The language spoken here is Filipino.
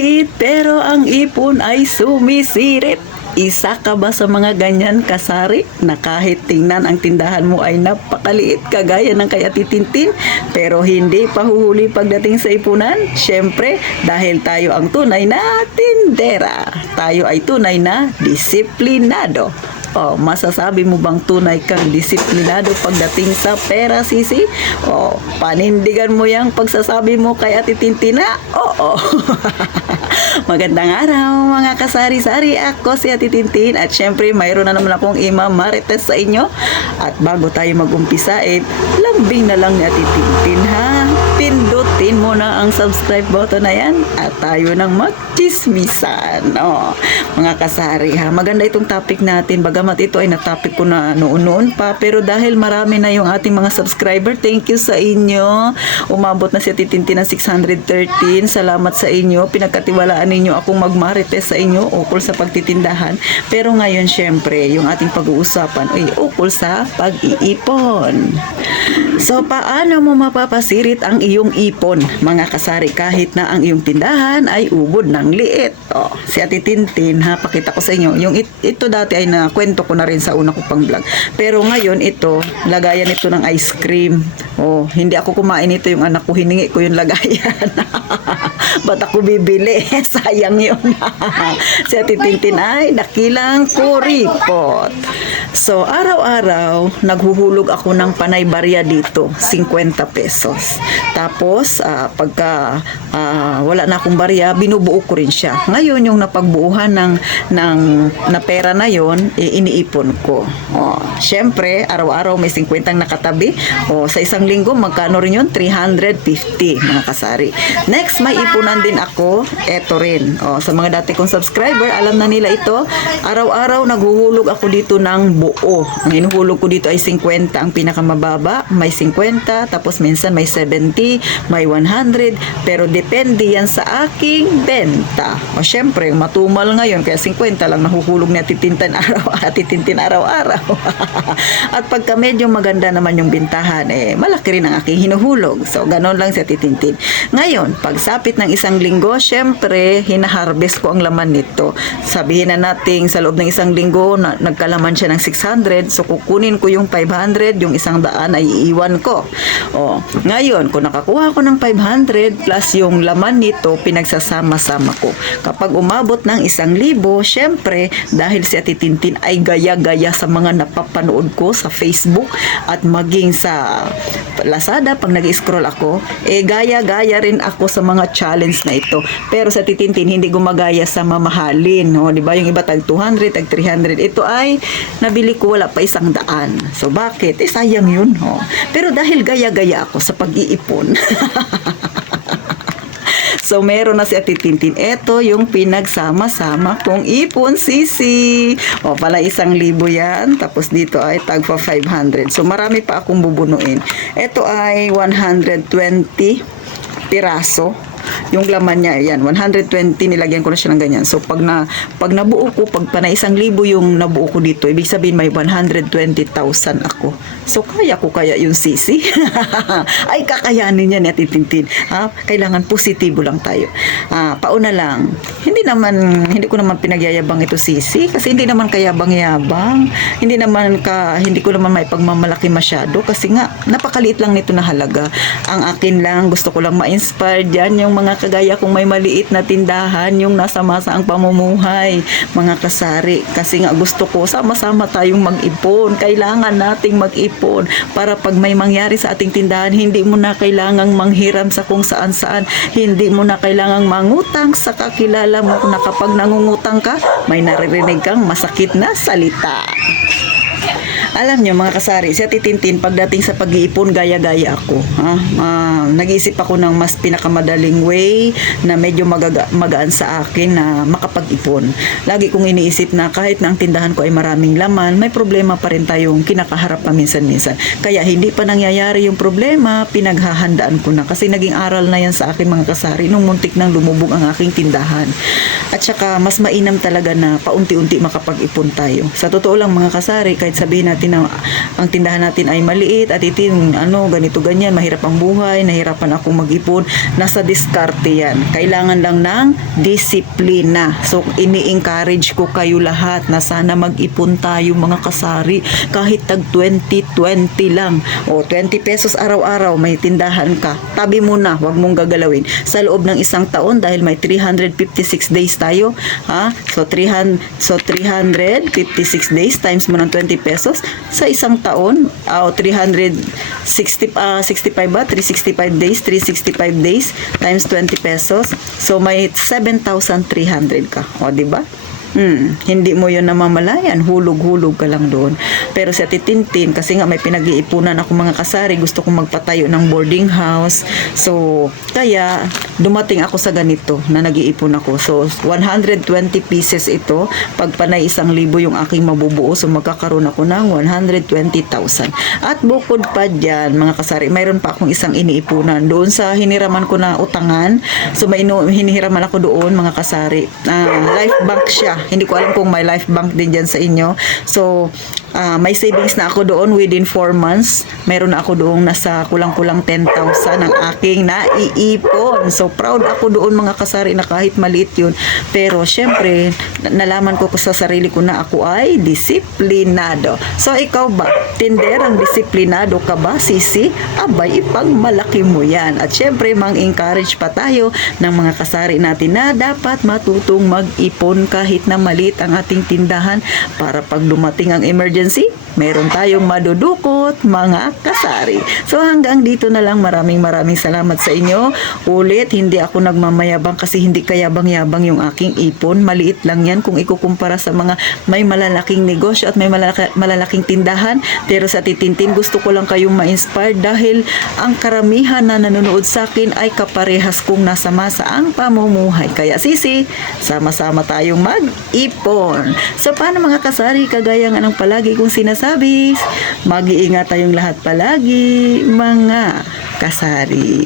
maliit pero ang ipon ay sumisirit. Isa ka ba sa mga ganyan kasari na kahit tingnan ang tindahan mo ay napakaliit kagaya ng kay Ate Tintin pero hindi pa huhuli pagdating sa ipunan? Syempre, dahil tayo ang tunay na tindera. Tayo ay tunay na disiplinado. Oh, masasabi mo bang tunay kang disiplinado pagdating sa pera, Sisi? Oh, panindigan mo yang pagsasabi mo kay Ate Tintina? Oo. Magandang araw mga kasari-sari. Ako si Ate Tintin at syempre mayroon na naman akong imamarites sa inyo. At bago tayo mag-umpisa, lambing na lang ni Ate Tintin, ha? Pindutin mo na ang subscribe button na yan at tayo nang magchismisan. Oh, mga kasari, ha? Maganda itong topic natin. Bagamat ito ay na-topic ko na noon pa, pero dahil marami na yung ating mga subscriber, thank you sa inyo. Umabot na si Ate Tintin ng 613. Salamat sa inyo. Pinagkatiwalaan ninyo akong magmarites sa inyo ukol sa pagtitindahan. Pero ngayon, syempre, yung ating pag-uusapan ay ukol sa pag-iipon. So, paano mo mapapasirit ang iyong ipon, mga kasari, kahit na ang iyong tindahan ay ubod ng liit? Oh, si Ate Tintin, ha, pakita ko sa inyo. Yung ito dati ay nakwento ko na rin sa una ko pang vlog. Pero ngayon, ito, lagayan ito ng ice cream. Oh, hindi ako kumain ito, yung anak ko, hiningi ko yung lagayan. Ba't ako bibili? Sayang yun. Si Ate Tintin ay nakilang kuripot. So, araw-araw, naghuhulog ako ng panay barya dito, 50 pesos. Tapos, pagka wala na akong barya, binubuo ko rin siya. Ngayon, yung napagbuuhan na pera na yon, iniipon ko. Syempre, araw-araw may 50 ang nakatabi. Sa isang linggo, magkano rin yun? 350, mga kasari. Next, may ipunan din ako. Eto rin. Sa mga dati kong subscriber, alam na nila ito. Araw-araw, naghuhulog ako dito ng buo. Ang inuhulog ko dito ay 50 ang pinakamababa, may 50, tapos minsan may 70, may 100, pero depende yan sa aking benta. Syempre, matumal ngayon, kaya 50 lang nahuhulog ni Ate Tintin araw-araw. At pagka medyo maganda naman yung bintahan, malaki rin ang aking hinuhulog. So, ganon lang si Ate Tintin. Ngayon, pagsapit ng isang linggo, syempre, hinaharvest ko ang laman nito. Sabihin na natin, sa loob ng isang linggo, nagkalaman siya ng 600, so kukunin ko yung 500, yung 100 ay iiwan ko. Ngayon, kung nakakuha ko ng 500 plus yung laman nito, pinagsasama-sama ko. Kapag umabot ng 1,000, syempre, dahil si Ate Tintin ay gaya-gaya sa mga napapanood ko sa Facebook at maging sa Lazada, pag nag-scroll ako, gaya-gaya rin ako sa mga challenge na ito. Pero sa Ate Tintin, hindi gumagaya sa mamahalin. Diba? Yung iba tag 200, tag 300. Ito ay nabili ko wala pa 100. So, bakit? Sayang yun. Pero dahil gaya-gaya ako sa pag-iipon, so, meron na si Ate Tintin. Ito yung pinagsama-sama kong ipon, Sisi. Pala 1,000 yan. Tapos dito ay tagpa 500. So, marami pa akong bubunuin. Ito ay 120 piraso. Yung laman niya, yan, 120, nilagyan ko na siya ng ganyan. So, pag nabuo ko, pag pa na 1,000 yung nabuo ko dito, ibig sabihin may 120,000 ako. So, kaya ko kaya yung Sisi? Ay, kakayanin yan, Ate Tintin. Kailangan positibo lang tayo. Pauna lang, hindi ko naman pinagyayabang ito, Sisi, kasi hindi naman kayabang-yabang. Hindi ko naman may pagmamalaki masyado, kasi nga, napakaliit lang nito na halaga. Ang akin lang, gusto ko lang ma-inspire dyan, yung mga kagaya kung may maliit na tindahan, yung nasa masa ang pamumuhay, mga kasari. Kasi nga gusto ko, sama-sama tayong mag-ipon. Kailangan nating mag-ipon para pag may mangyari sa ating tindahan, hindi mo na kailangang manghiram sa kung saan-saan. Hindi mo na kailangang mangutang sa kakilala mo na kapag nangungutang ka, may naririnig kang masakit na salita. Alam nyo, mga kasari, si Ate Tintin, pagdating sa pag-iipon, gaya-gaya ako. Nag-iisip ako ng mas pinakamadaling way na medyo magaan sa akin na makapag-ipon. Lagi kong iniisip na kahit na ang tindahan ko ay maraming laman, may problema pa rin tayong kinakaharap paminsan-minsan. Kaya hindi pa nangyayari yung problema, pinaghahandaan ko na. Kasi naging aral na yan sa akin, mga kasari, nung muntik nang lumubog ang aking tindahan. At saka, mas mainam talaga na paunti-unti makapag-ipon tayo. Sa totoo lang, mga kasari, kahit sabihin natin natin na ang tindahan natin ay maliit at itin, ganito ganyan, mahirap ang buhay, nahirapan ako mag-ipon. Nasa diskarte yan. Kailangan lang ng disiplina. So, ini-encourage ko kayo lahat na sana mag-ipon tayo mga kasari. Kahit tag 20 lang. O, 20 pesos araw-araw, may tindahan ka. Tabi mo na, wag mong gagalawin. Sa loob ng isang taon, dahil may 356 days tayo, So 356 days times mo ng 20 pesos sa isang taon, 365 ba? 365 days, 365 days times 20 pesos. So may 7,300 ka. O, di ba? Hindi mo yun namamalayan, hulog-hulog ka lang doon. Pero si Ate Tintin, kasi nga may pinag-iipunan ako mga kasari, gusto kong magpatayo ng boarding house. So, kaya dumating ako sa ganito na nag-iipon ako. So, 120 pieces ito. Pag panay 1,000 yung aking mabubuo, so magkakaroon ako ng 120,000. At bukod pa dyan, mga kasari, mayroon pa akong isang iniipunan. Doon sa hiniraman ko na utangan, so may hinihiraman ako doon, mga kasari. Life bank siya. Hindi ko alam kung may life bank din dyan sa inyo. So, may savings na ako doon within 4 months. Meron na ako doon nasa kulang-kulang 10,000 ang aking naiipon. So, proud ako doon mga kasari na kahit maliit yun. Pero, syempre, nalaman ko sa sarili ko na ako ay disiplinado. So, ikaw ba? Tinderang disiplinado ka ba, Sisi? Abay, ipagmalaki mo yan. At syempre, mang-encourage pa tayo ng mga kasari natin na dapat matutong mag-ipon kahit na maliit ang ating tindahan para pag dumating ang emergency, meron tayong madudukot, mga kasari. So hanggang dito na lang. Maraming salamat sa inyo. Ulit, hindi ako nagmamayabang kasi hindi kayabang-yabang yung aking ipon. Maliit lang yan kung ikukumpara sa mga may malalaking negosyo at may malalaking tindahan. Pero sa Titintin, gusto ko lang kayong ma-inspire dahil ang karamihan na nanonood sa akin ay kaparehas kong nasa masa ang pamumuhay. Kaya Sisi, sama-sama tayong mag-ipon. So paano mga kasari, kagaya nga ng palagi kong sinasabi, mag-iingat tayong lahat palagi, mga kasari.